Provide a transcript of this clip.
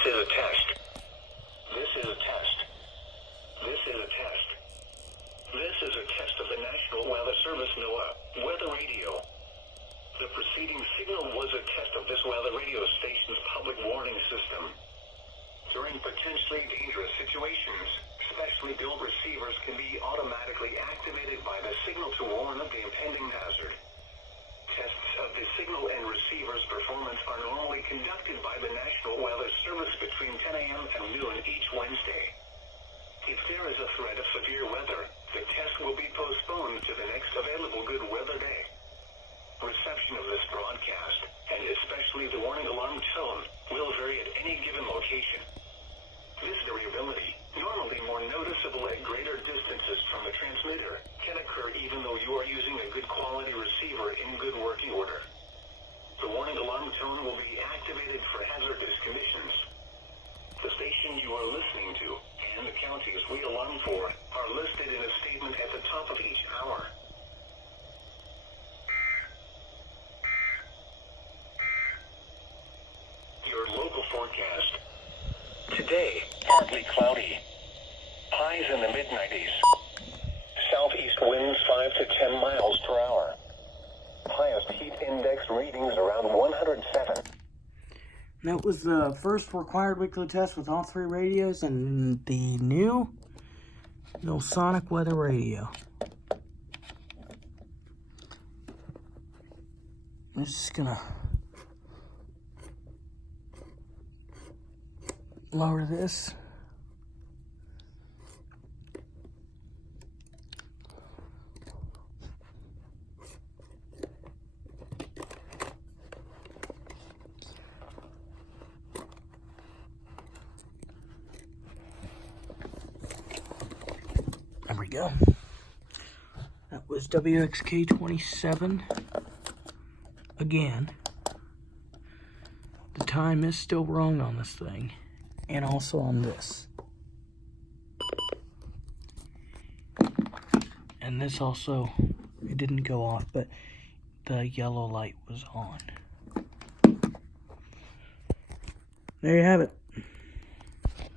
This is a test. This is a test. This is a test. This is a test of the National Weather Service NOAA weather radio. The preceding signal was a test of this weather radio station's public warning system. During potentially dangerous situations, specially built receivers can be automatically activated by the signal to warn of the impending hazard. Tests of the signal and receiver's performance are normally conducted by the National Weather Service between 10 a.m. and noon each Wednesday. If there is a threat of severe weather, the test will be postponed to the next available good weather day. Reception of this broadcast, and especially the warning alarm tone, will vary at any given location. This variability, normally more noticeable at greater distances from the transmitter, can occur even though you are using a good quality receiver in good working order. The warning alarm tone will be activated for hazardous conditions. The station you are listening to, and the counties we alarm for, are listed in a statement at the top of each hour. Your local forecast. Today, partly cloudy. Highs in the mid-90s. Southeast winds 5 to 10 miles per hour. Highest heat index readings around 107. That was the first required weekly test with all three radios and the new Sonic weather radio. I'm just gonna lower this. There we go. That was Wxk27. Again, the time is still wrong on this thing, and also on this. And this also, it didn't go off, but the yellow light was on. There you have it.